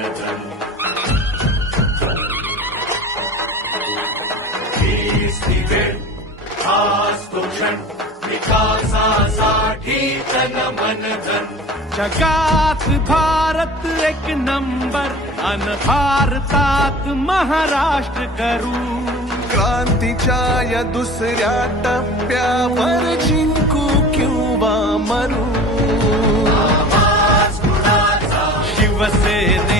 मनधन हीच वेळ हाच तो क्षण विकासासाठी तन मन धन जगात भारत एक नंबर अन भारतात महाराष्ट्र करू क्रांतीच्या या दुसऱ्या टप्प्यावर जिंकू किंवा मरू आवाज कुणाचा शिवसेने